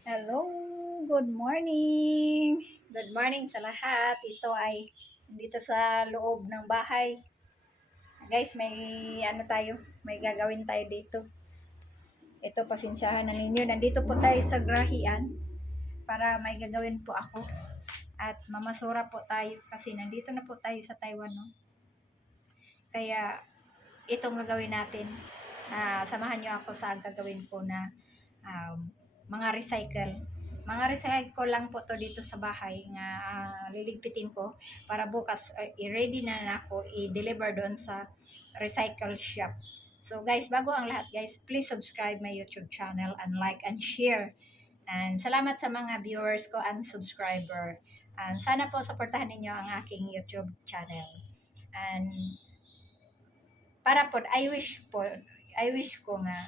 Hello, good morning. Good morning sa lahat. Ito ay dito sa loob ng bahay. Guys, may ano tayo, may gagawin tayo dito. Ito, pasensyahan na ninyo. Nandito po tayo sa Grahian para may gagawin po ako. At mamasura po tayo kasi nandito na po tayo sa Taiwan, no? Kaya itong gagawin natin. Samahan nyo ako sa gagawin ko na mga recycle. Mga recycle lang po to dito sa bahay nga liligpitin ko para bukas i-ready na ako i-deliver doon sa recycle shop. So guys, bago ang lahat guys, please subscribe my YouTube channel and like and share. And salamat sa mga viewers ko and subscriber. And sana po supportahan ninyo ang aking YouTube channel. And para po, I wish ko nga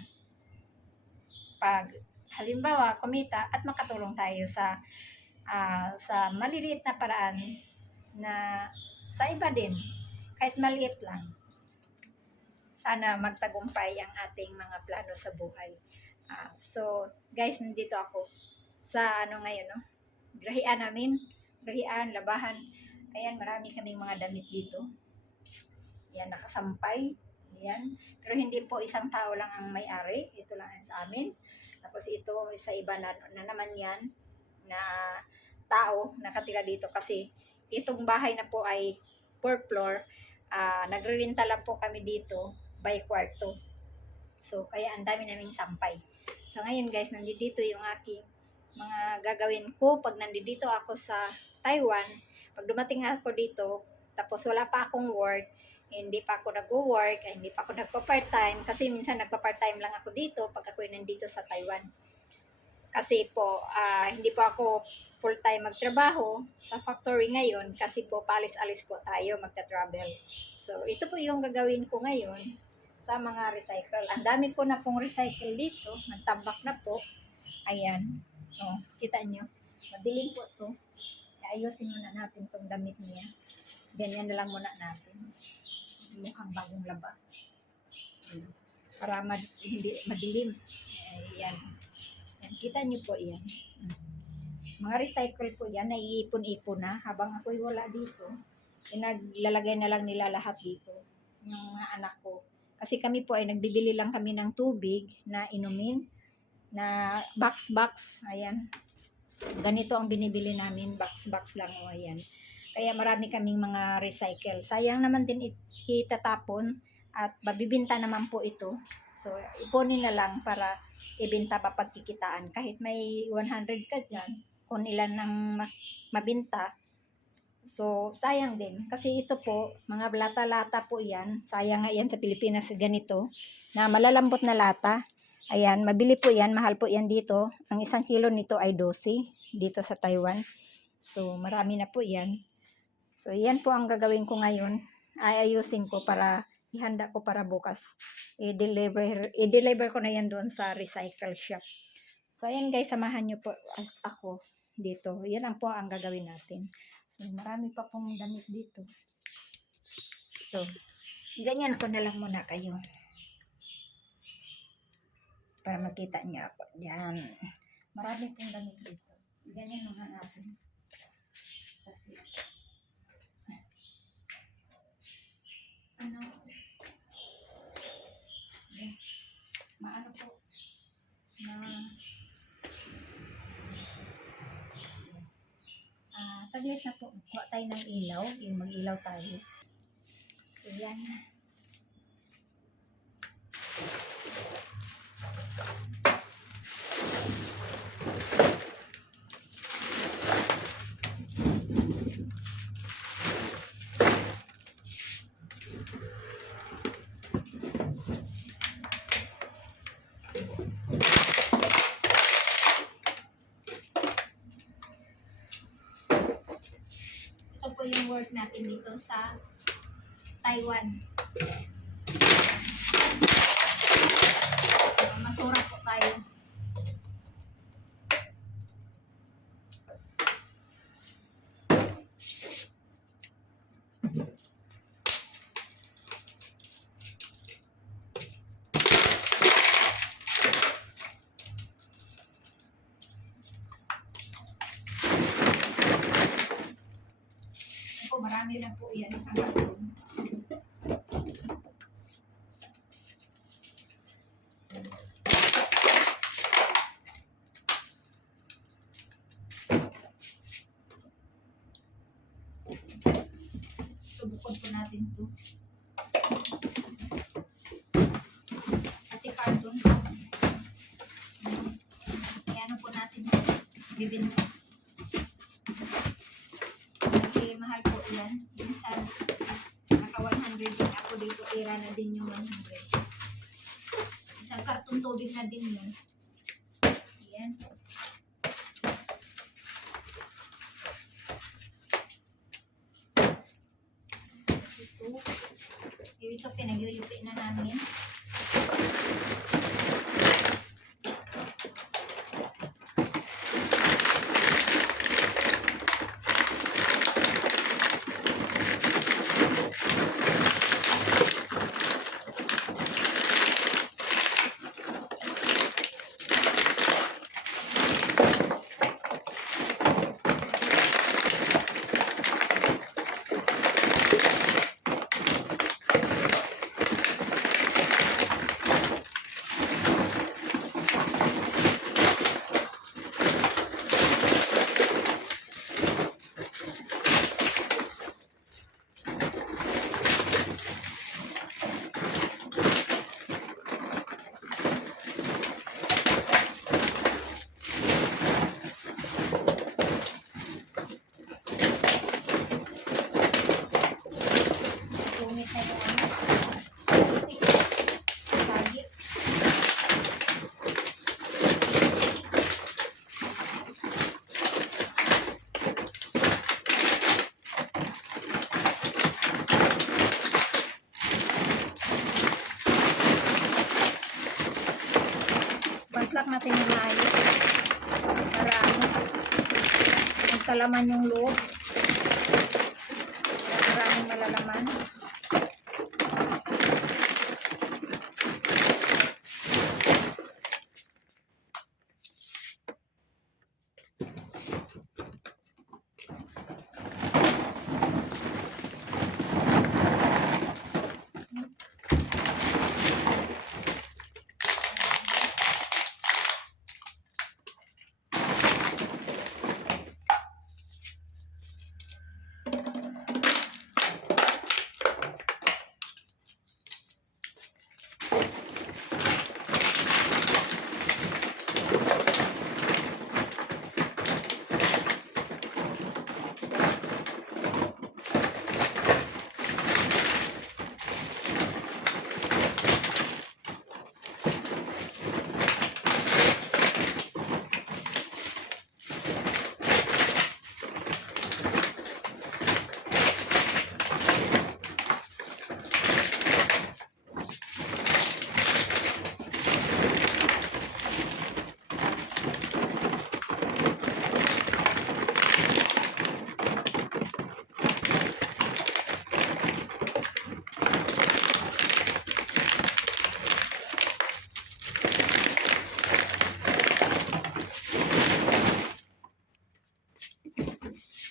pag halimbawa kumita at makatulong tayo sa maliliit na paraan na sa iba din, kahit maliit lang. Sana magtagumpay ang ating mga plano sa buhay. So, guys, nandito ako sa ano ngayon, no? Grahian namin, grahian, labahan. Ayan, marami kaming mga damit dito. Yan, nakasampay. Yan. Pero hindi po isang tao lang ang may-ari. Ito lang ang sa amin. Tapos ito, sa iba na naman yan, na tao nakatira dito kasi itong bahay na po ay 4 floor. Nagre-renta lang po kami dito by kwarto. So, kaya ang dami naming sampay. So, ngayon guys, nandito yung aking mga gagawin ko pag nandito ako sa Taiwan. Pag dumating ako dito, tapos wala pa akong work, hindi pa ako nag-work, hindi pa ako nagpa-part-time, kasi minsan nagpa-part-time lang ako dito pag ako nandito sa Taiwan. Kasi po, hindi po ako full-time magtrabaho sa factory ngayon kasi po palis-alis po tayo magta-travel. So, ito po yung gagawin ko ngayon sa mga recycle. Ang dami ko na pong recycle dito. Nagtambak na po. Ayan. O, kita nyo. Madilim po to. Ayusin muna natin tong damit niya. Ganyan na lang muna natin. Mukhang bagong laba. Para hindi madilim. Ayan. Yan. Kita nyo po yan. Mga recycle po yan, naiipon-ipon na. Habang ako'y wala dito, naglalagay na lang nila lahat dito. Yung mga anak ko. Kasi kami po ay nagbibili lang kami ng tubig na inumin. Na box. Ayan. Ganito ang binibili namin. Box lang. O, ayan. Kaya marami kaming mga recycle. Sayang naman din itatapon. At babibinta naman po ito. So, ipunin na lang para ibenta pa pagkikitaan. Kahit may 100 ka dyan, kung ilan ang mabinta, so sayang din. Kasi ito po, mga lata-lata po yan. Sayang nga yan sa Pilipinas ganito, na malalambot na lata. Ayan, mabili po yan, mahal po yan dito. Ang 1 kilo nito ay 12 dito sa Taiwan. So, marami na po yan. So, yan po ang gagawin ko ngayon. Ayusin ko para ihanda ko para bukas. I-deliver ko na yan doon sa recycle shop. So, ayan guys, samahan nyo po ako dito. Yan ang po ang gagawin natin. So, marami pa pong damit dito. So, ganyan ko na lang muna kayo. Para makita nyo ako. Yan. Marami pong damit dito. Ganyan mga natin. Kasi, ano, maano po, saglit na po, kuha tayo ng ilaw, yung mag-ilaw tayo. So, yan. Ito po yung work natin dito sa Taiwan. Masura po tayo. marami na po yan. Isang karton. Subukod po natin ito. Pati karton. Iano po natin bibinta. Kasi mahal po yan. Minsan, naka 100 din ako dito. Tira na din yung 100. Isang karton tubig na din yun. Ayan. Ito pinagyuyupi na namin. Tumit na yung ano. Lagi. Baslak natin yung maayos. Para ano, magkalaman yung loob. Maraming malalaman.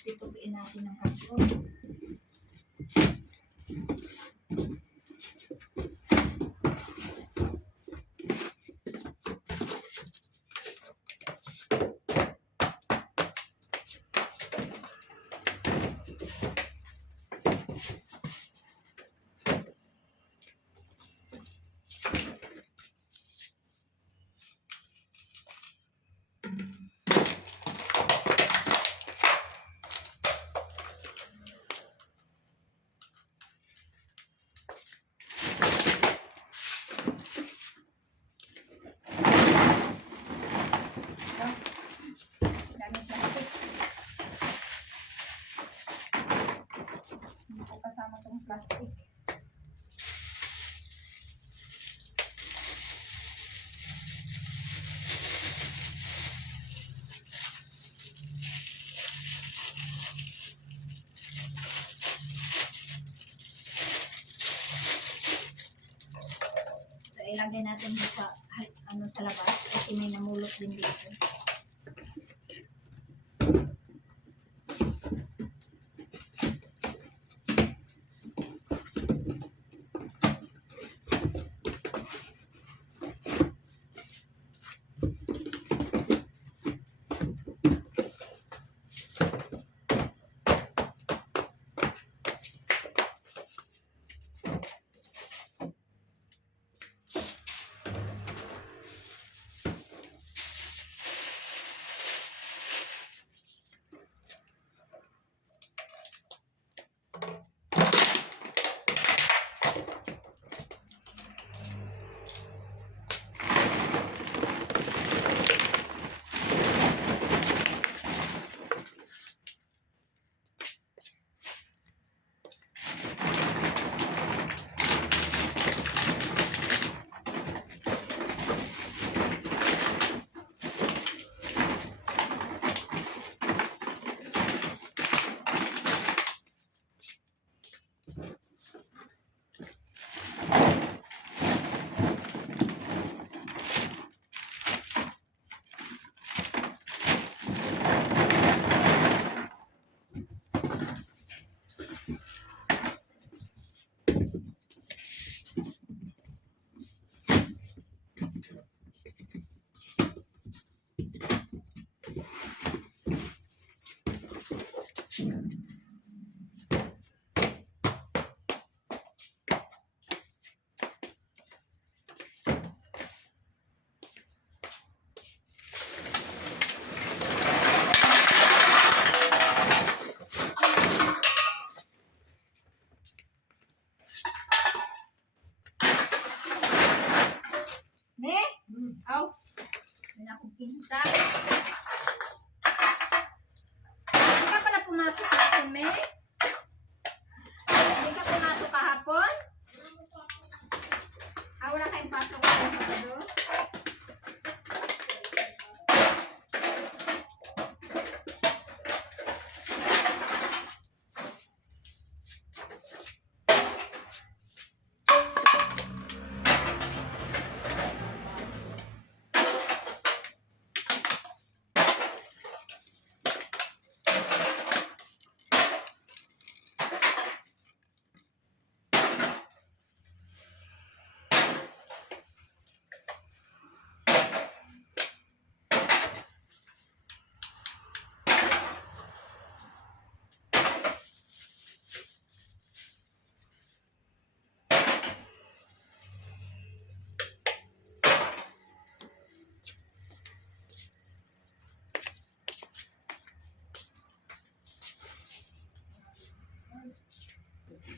Itupiin natin ng karton. Dami plastic. Hindi ko kasama itong plastic. So, ilagay natin sa ano sa labas kasi may namulot din dito.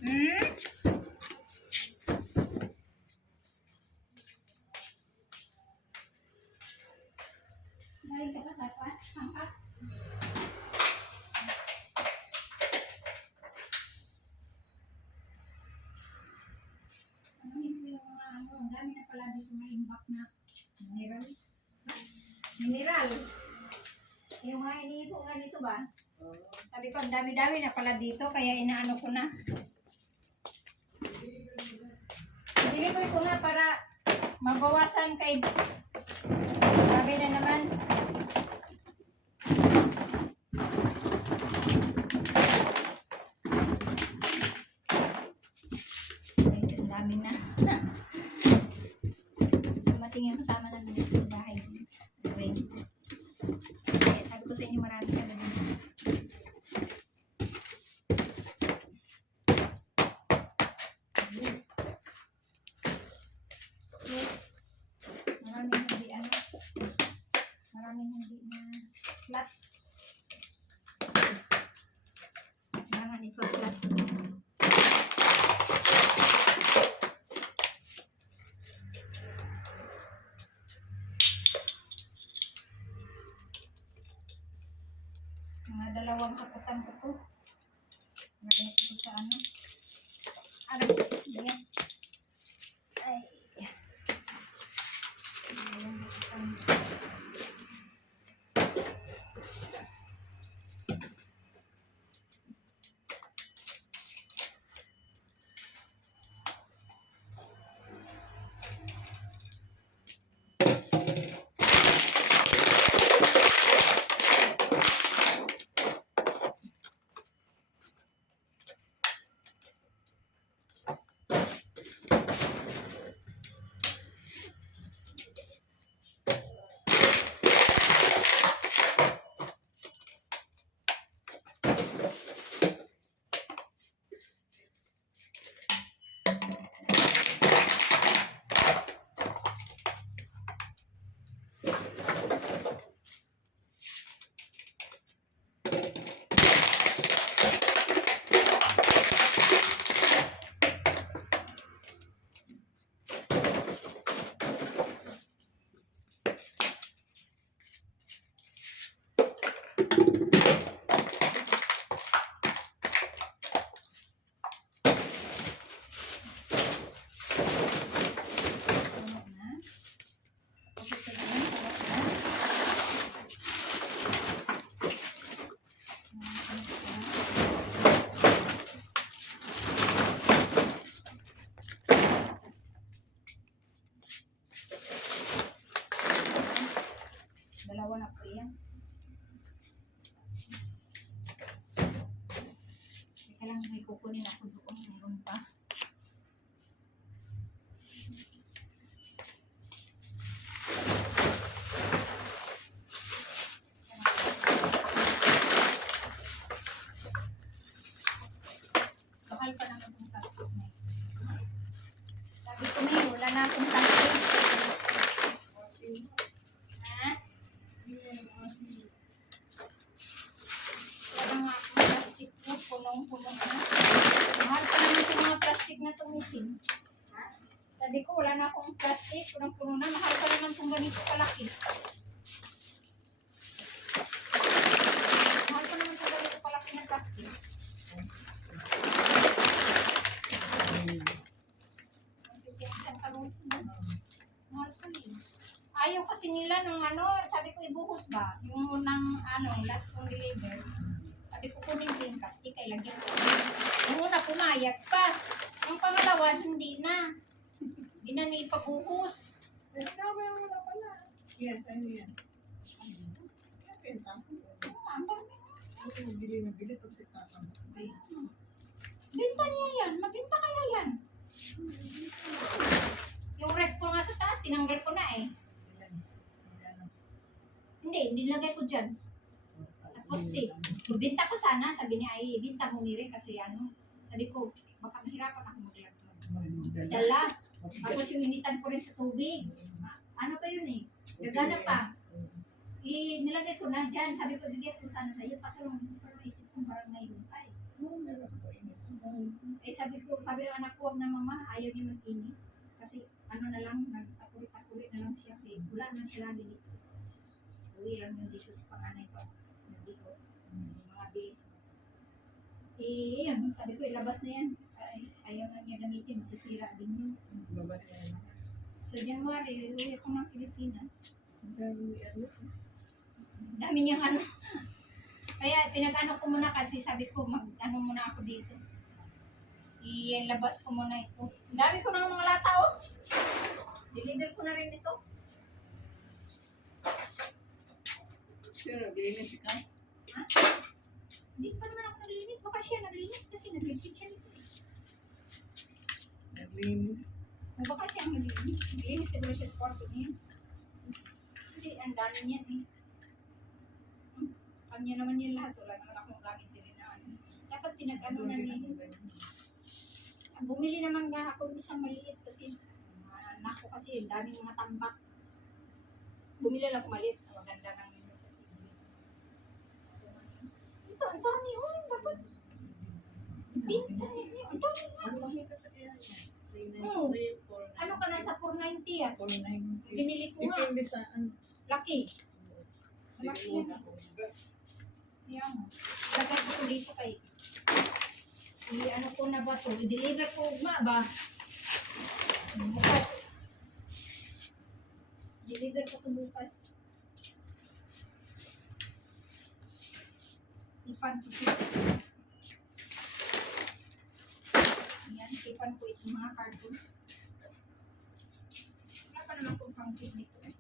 Hmm? Galing ka pa sa kwan? Hangkat? Ano yung mga ano, ang dami na pala dito may impact na mineral. Mineral. Yung mga iniipo nga dito ba? Sabi ko, ang dami-dami na pala dito, kaya inaano ko na. Binili ko nga para mabawasan kay sabi na naman. Guys, ang dami na. Dumating yung kasama namin dito sa bahay. Rain. Kaya sabi ko sa inyo marami ka na dito. Maraming hindi ano. Maraming hindi na flat. Kailangan ito flat. Mga dalawang kaputan ko to. Nagayat ko sa ano. Aray, ganyan. Ay. Dalawang kaputan. Dalawa na po yan. Teka lang, may kukunin ako doon. Mayroon pa. Bakal pa naman itong plastic na. Sabi ko may wala na akong plastic. Ha? Wala nga akong plastic po. Punong-puno na. Mahal pa naman itong mga plastic na tumitin. Sabi ko wala na akong plastic. Punong-puno na. Mahal pa naman itong ganito kalaki. Mahal pa naman itong ganito kalaki na plastic. Mahal pa rin. Ayaw kasi nila nung ano, sabi ko ibuhos ba? Yung unang ano, last kong deliver. Sabi ko kunin ko yung plastic, ay lagyan ko. Yung una pumayag pa. Yung pangalawa, hindi na. Hindi na naipabuhos. Yan, ano yan? Ang dami. Bili na bili pag sitatang. Binta niya yan. Mabinta kaya yan. Yung ref ko nga sa taas, tinanggal ko na eh. Hindi nilagay ko dyan. Sa post-it. Binta ko sana, sabi niya ay binta mo Mire kasi ano. Sabi ko, baka mahirapan ako maglagay. Dala. Tapos yung initan ko rin sa tubig. Ano pa yun eh? Gagana pa. Nilagay ko na dyan. Sabi ko, bigyan ko sana sa iyo. Kasi parang isip ko parang mayroon pa eh. Sabi ng anak ko, wag na mama, ayaw niya mag-init. Kasi ano na lang, nagtakuri-takuri na lang siya. Kasi wala na siya lagi dito. Uwi lang yun dito sa panganay ko. Dito, mga base. Yun, sabi ko, ilabas na yan. Ayaw na niya gamitin, sisira din yun. Baba na yan. Sa January, uwi ako ng Pilipinas. Dami ano. Dami niyang ano. Kaya pinag-ano ko muna kasi sabi ko, mag-ano muna ako dito. Ilabas ko muna ito. Ang dami ko ng mga lata, oh. Deliver ko na rin ito. Sino, naglinis ka? Ha? Hindi pa naman ako naglinis. Baka siya naglinis kasi nag-repeat siya nito. Naglinis. Baka siya ang naglinis. Naglinis siguro siya sa kwarto niya. Kasi ang dami niya eh. Kanya naman yung lahat. Wala naman akong gamit din na ano. Dapat pinag-ano na rin. Bumili naman nga ako isang maliit kasi anak ko kasi ang daming mga tambak. Bumili lang ako maliit. Maganda ng ito kasi. Ito, ang dami. Oh, dapat. Binta niya. Ang dami nga. Ano ba yung kasakyan niya? Oo. 393, Ano ka na sa 490 ah? 490. Binili ko nga. Depende sa ano. Laki. Laki yan. Yan. Lagay ko dito kay. Ano ko na ba ito? I-deliver ko ugma ba? Bukas. Deliver ko ito bukas. Ipan ko ito. Ayan, ipan ko ito mga cartons. Wala pa naman kong pang-kit nito. Ayan.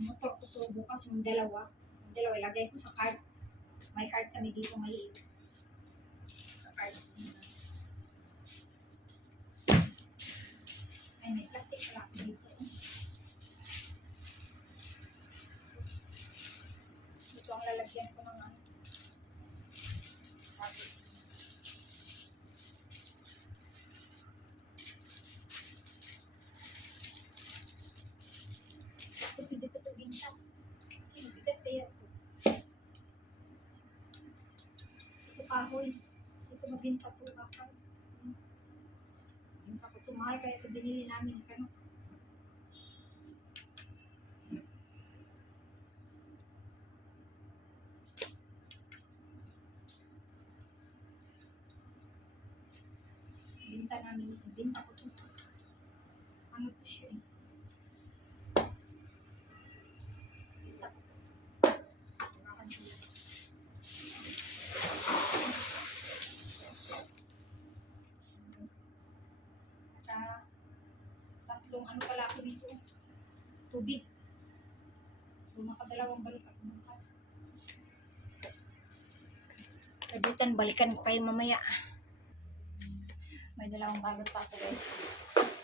Motor ko to bukas yung dalawa. Yung dalawa ilagay ko sa cart. May cart kami dito maliit. Sa cart. Ay, may plastic pala ako dito. Ito ang lalagyan ko ng ano. Sabi. Ito pwede ko ito binta. Kasi mabigat kaya ito. Ito kahoy. Ito mabinta ko kahoy. Binta ko ito mahal kaya ito binili namin. Kano? Binta namin. Binta ko ito. Ano to siya eh? Binta ko ito. Turakan ko yan. Tatlong ano pala ako dito. Tubig. So, makadalawang balik ako bukas. Kabitan, balikan ko kayo mamaya. May dalawang balot pa ako guys.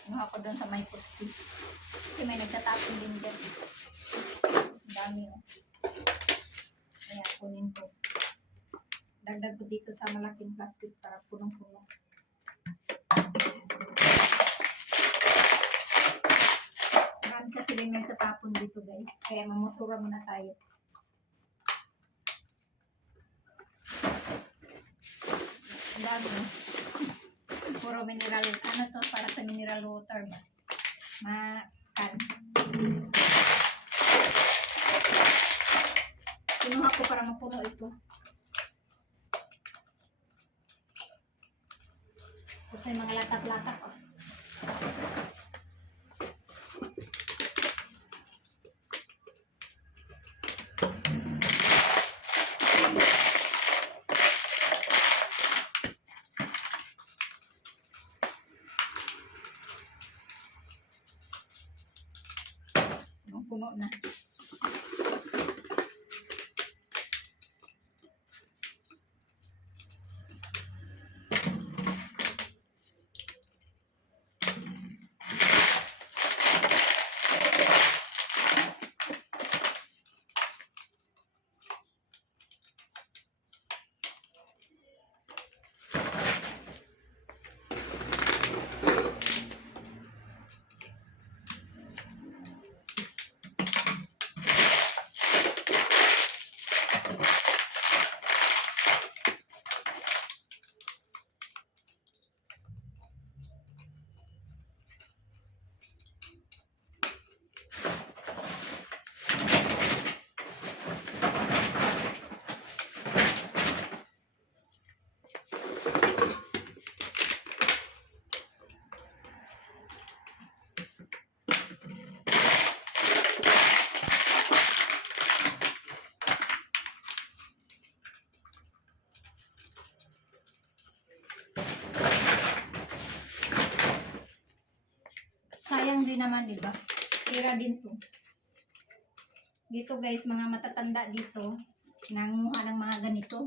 Ano ako doon sa may posti. Kasi may nagtatapon din dyan. Ang dami oh. Kaya kunin ko. Dagdag ko dito sa malaking plastic para punong-puno. Marami kasi rin nagtatapon dito guys. Kaya mamusura muna tayo. Ang dami oh. Puro mineral, ano to, para sa mineral water ba? Makan. Kinuha ko para mapuno ito. Tapos may mga latak-latak oh. Puno na. sayang din naman, di ba? Pira din to. Dito guys, mga matatanda dito, nanguha ng mga ganito.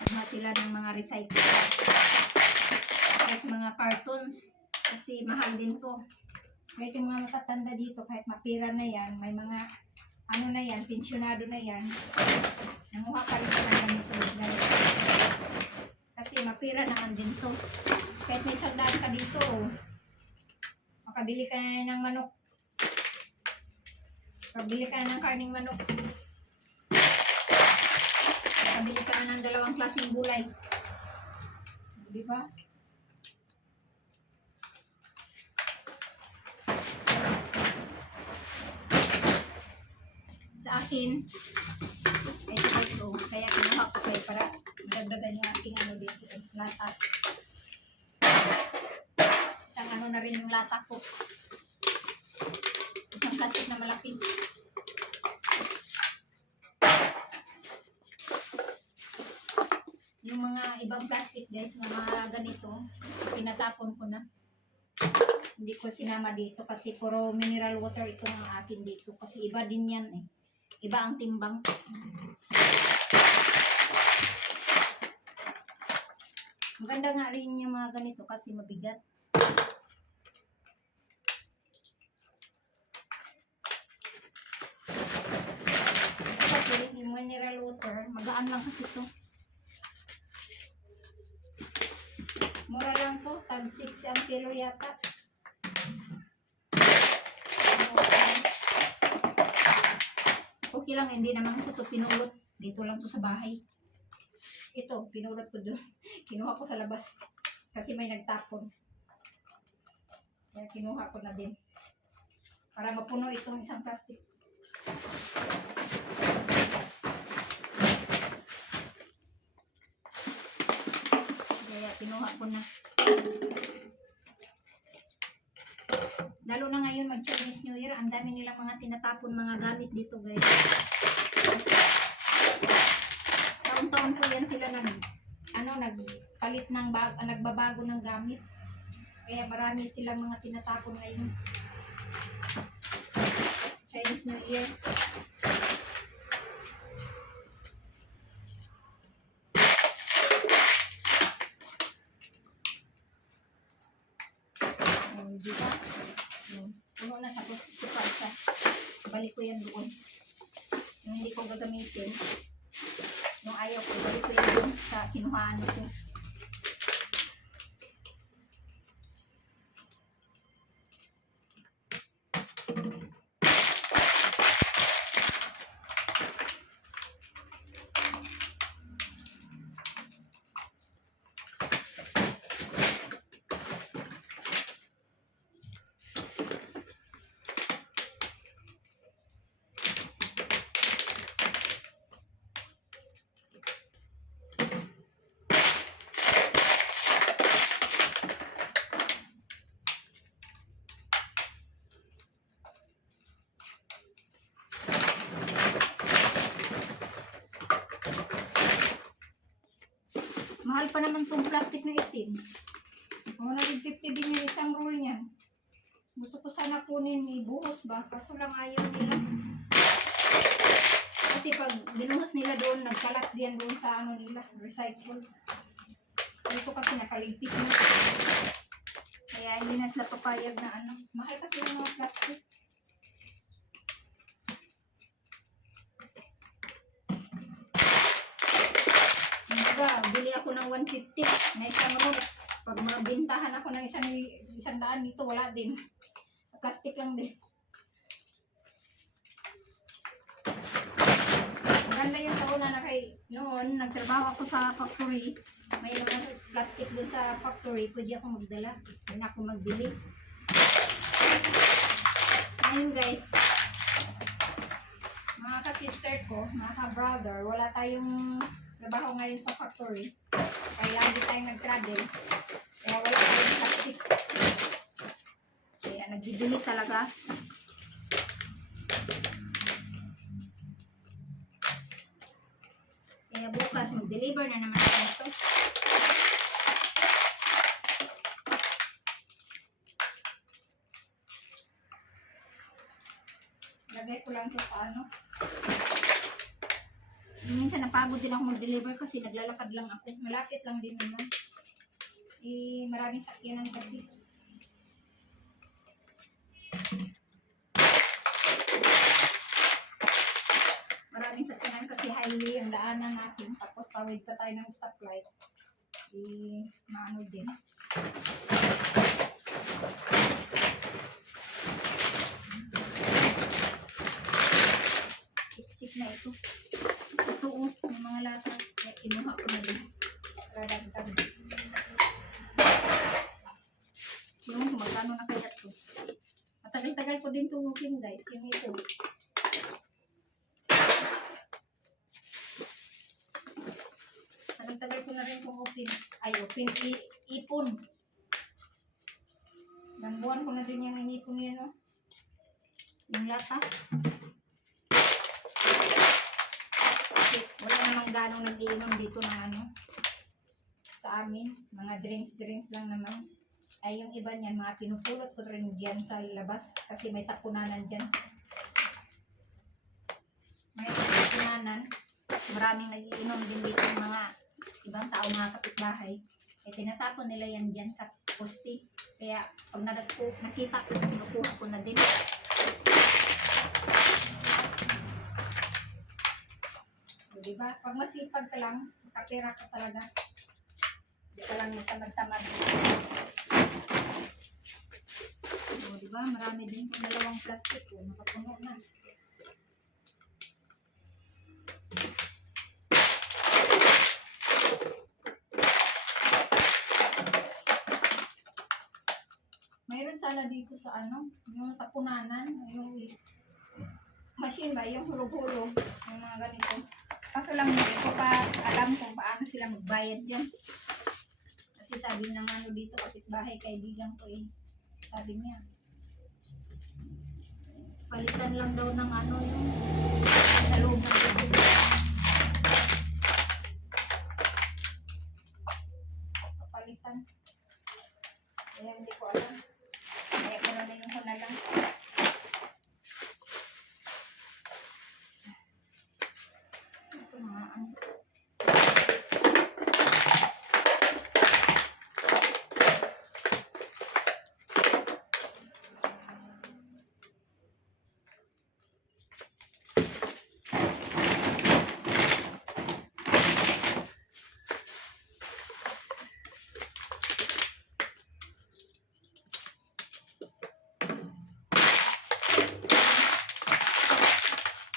Kumuha sila ng mga recycle. Tapos mga cartons. Kasi mahal din to. Kahit yung mga matatanda dito, kahit mapira na yan, may mga ano na yan, pensyonado na yan, nanguha pa rin sila ng ganito. Kasi mapira naman din to. Kahit may sandaan ka dito, makabili ka na ng manok. Makabili ka na ng karning manok. Makabili ka na ng 2 klaseng gulay. Di ba? Sa akin, ito, kaya kinuha ko kayo para madagdagan yung ating ano dito, lata. Isang ano na rin yung lata ko. Isang plastic na malaki. Yung mga ibang plastic guys, na mga ganito, pinatapon ko na. Hindi ko sinama dito kasi puro mineral water ito ang akin dito. Kasi iba din yan eh. Iba ang timbang. Maganda nga rin yung mga ganito kasi mabigat. Kapag yung mineral water, magaan lang kasi ito. Mura lang to, tag 6 ang kilo yata. Okay lang, hindi naman ko ito pinulot. Dito lang to sa bahay. Ito, pinulot ko doon. Kinuha ko sa labas. Kasi may nagtapon. Kaya kinuha ko na din. Para mapuno itong isang plastic. Kaya kinuha ko na. Lalo na ngayon mag-Chinese New Year, ang dami nilang mga tinatapon mga gamit dito guys. Taon-taon po yan sila nagpalit ng nagbabago ng gamit. Kaya marami silang mga tinatapon ngayon. Chinese New Year. Diba? Puno na tapos ipasa. Balik ko yan doon. Yung hindi ko gagamitin. Yung ayaw ko, balik ko yan doon sa kinuhaan ko. Mahal pa naman tong plastic na itim. 150 din yung isang roll niyan. Gusto ko sana kunin, ibuhos ba? Kaso lang ayaw nila. Kasi pag binuhos nila doon, nagkalat diyan doon sa ano nila, recycle. Dito kasi nakaligpit na. Kaya hindi na sila papayag na ano. Mahal kasi yung mga plastic. Diba, bili ako ng 150 na isang roll. Pag mabintahan ako ng isang daan dito, wala din. Sa plastic lang din. Maganda yung taon na noon, nagtrabaho ako sa factory. May mga plastic dun sa factory, pwede ako magdala. Hindi na ako magbili. Ngayon guys, mga ka-sister ko, mga ka-brother, wala tayong trabaho ngayon sa factory. Kaya hindi tayong nag-travel. Kaya wala tayong plastic. Kaya nagbibili talaga. Kaya bukas mag-deliver na naman ako ito. ko lang to sa ano. Minsan napagod din ako mag-deliver kasi naglalakad lang ako. Malapit lang din naman. Eh, maraming sakyanan kasi. Maraming sakyanan kasi highway ang daanan natin. Tapos tawid pa tayo ng stoplight. Eh, maano din. Siksik na ito. Ito yung mga lata. Kaya kinuha ko na din. Para dagdag. Yung kung magkano na kaya ito. Matagal-tagal ko din tumukin guys. Yung ito. Tagal-tagal ko na rin tumukin. Ay, open. Ipon. Ilang buwan ko na rin yung inipon yun, no? Yung lata. Kasi wala namang ganong nag-iinom dito ng ano. Sa amin. Mga drinks lang naman. Ay, yung iba niyan, mga pinupulot ko rin dyan sa labas. Kasi may tapunanan dyan. May tapunanan. Maraming nag-iinom din dito ng mga ibang tao, mga kapitbahay. Eh, tinatapon nila yan dyan sa poste. Kaya, pag nakita ko, kinukuha ko na din. O, diba? Pag masipag ka lang, makapira ka talaga. Hindi ka lang tamad-tamad. O, diba? Marami din kung dalawang plastic. O, nakapuno na. Mayroon sana dito sa ano, yung tapunanan, yung machine ba, yung hulog-hulog, yung mga ganito. Kaso lang hindi ko pa alam kung paano sila magbayad dyan. Kasi sabi ng ano dito, kapitbahay, kaibigan ko eh. Sabi niya, palitan lang daw ng ano yung sa loob ng dito. Palitan. Kaya hindi ko alam. Kaya ko na yung na lang. Ito mga ano.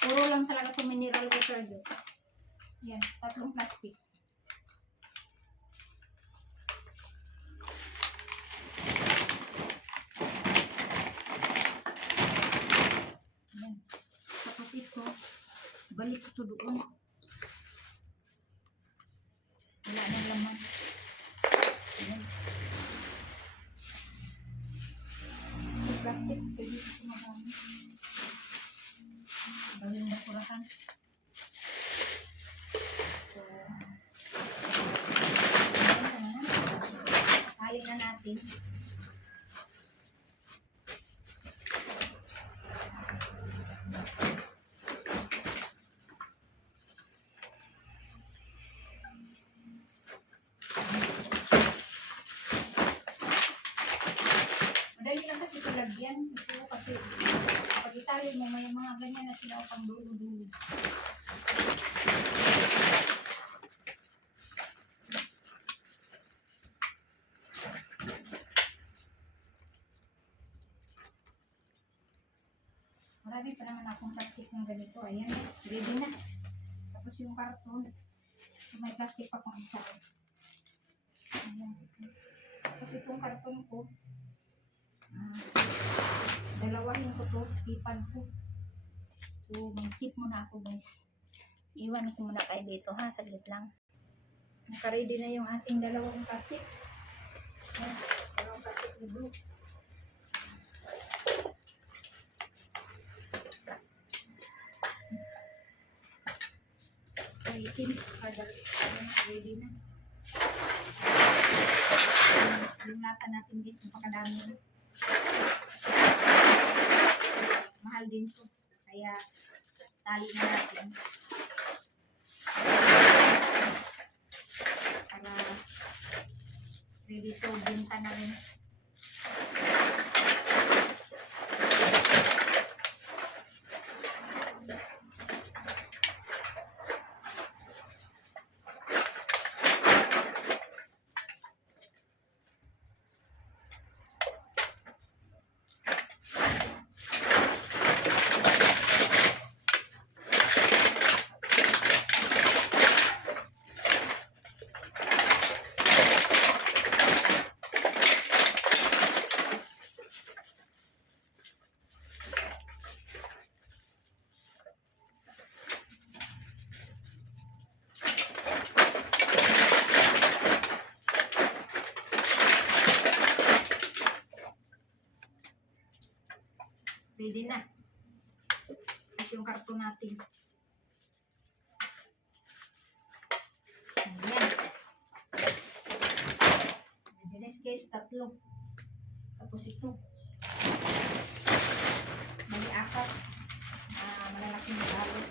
Puro lang talaga itong mineral water guys. Yan, 3 plastic. Yan. Tapos ito, balik ito doon. Wala nang laman. Yan. Ito plastic, pwede ito magamit. Gawin na surahan. So, kain na natin. Madali lang kasi palagyan. Ito kasi pag itali mo, may mga ganyan na sila pang dulo-dulo. Marami pa naman akong plastic ng ganito. Ayan guys, ready na. Tapos yung karton. So, may plastic pa kung isa. Ayan. Tapos itong karton ko. Dalawahin ko to, tipan ko. So, mag-tip muna ako guys. Iwan ko muna kayo dito ha, saglit lang. Naka-ready na yung ating dalawang plastic. Ayan, dalawang plastic na blue. Itim, ready na. Yung lata natin guys, napakadami na. Mahal din to. Kaya, tali na natin. Para ready to binta na rin. Ready na. Tapos yung karton natin. Ayan. Ready guys, 3. Tapos ito. May 4. Malalaking balot.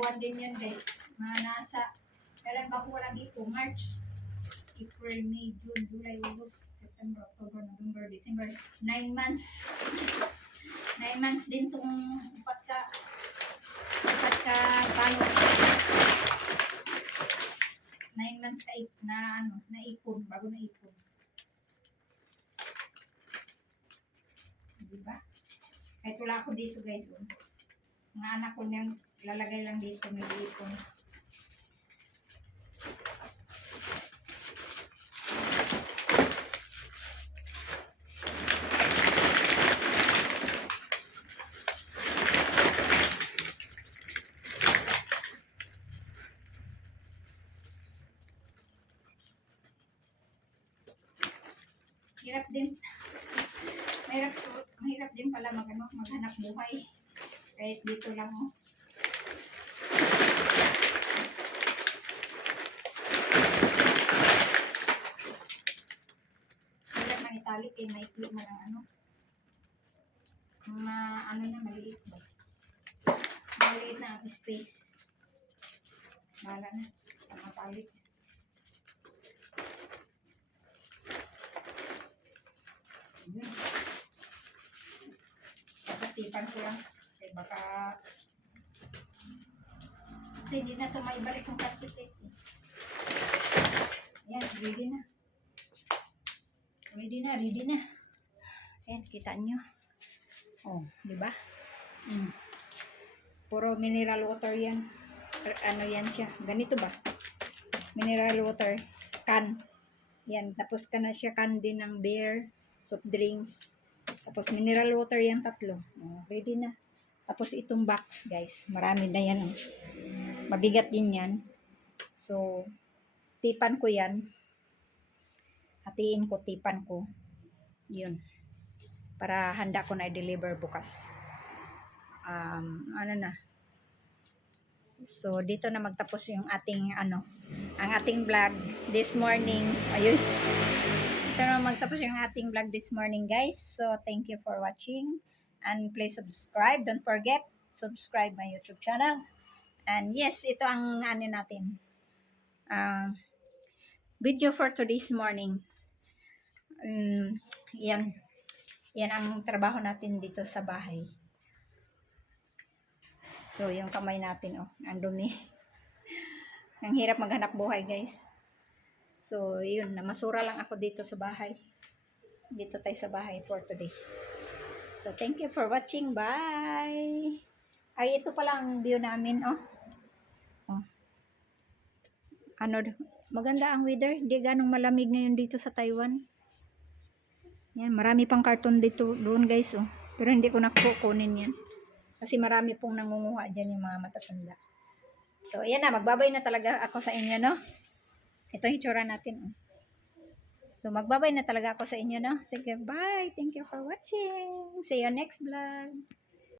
Buwan din yan guys, mga nasa, kailan ba ko wala dito? March, April, May, June, July, August, September, October, November, December, 9 months. 9 months din itong pagka paano. 9 months na ipon, bago na ipon. Diba? Kahit wala ako dito guys, mga anak ko niyang lalagay lang dito, may ipon. Hirap din. Mahirap din pala maghanap buhay. Kahit dito lang oh. Hirap ng italik eh, maikli mo lang maliit ba? Maliit na ang space. Bahala na. Matalik. Yun. Tapos tipan ko lang. Kaya baka kasi hindi na ito maibalik yung plastic case eh. Ayan, ready na. Ready na. Ayan, kita nyo. Oh, di ba? Puro mineral water yan. Ano yan siya? Ganito ba? Mineral water. Can. Yan, tapos ka na siya can din ng beer, soft drinks. Tapos mineral water yan 3. Oh, ready na. Tapos itong box, guys. Marami na yan. Mabigat din yan. So, tipan ko yan. Hatiin ko, tipan ko. Yun. Para handa ko na i-deliver bukas. Ano na. So, dito na magtapos yung ating, ang ating vlog this morning. Ayun. Dito na magtapos yung ating vlog this morning, guys. So, thank you for watching. And please subscribe. Don't forget, subscribe my YouTube channel. And yes, ito ang natin. Video for today's morning. Yan ang trabaho natin dito sa bahay. So, yung kamay natin, ang dumi. Ang hirap maghanap buhay, guys. So, yun, namasura lang ako dito sa bahay. Dito tayo sa bahay for today. So, thank you for watching. Bye! Ay, ito pala ang view namin, maganda ang weather. Hindi ganong malamig ngayon dito sa Taiwan. Yan, marami pang karton dito doon, guys, Pero hindi ko nakukunin yan. Kasi marami pong nangunguha dyan yung mga matatanda. So, ayan na. Magbabay na talaga ako sa inyo, no? Ito yung itsura natin. Oh. So, magbabay na talaga ako sa inyo, no? Sige, bye. Thank you for watching. See you next vlog.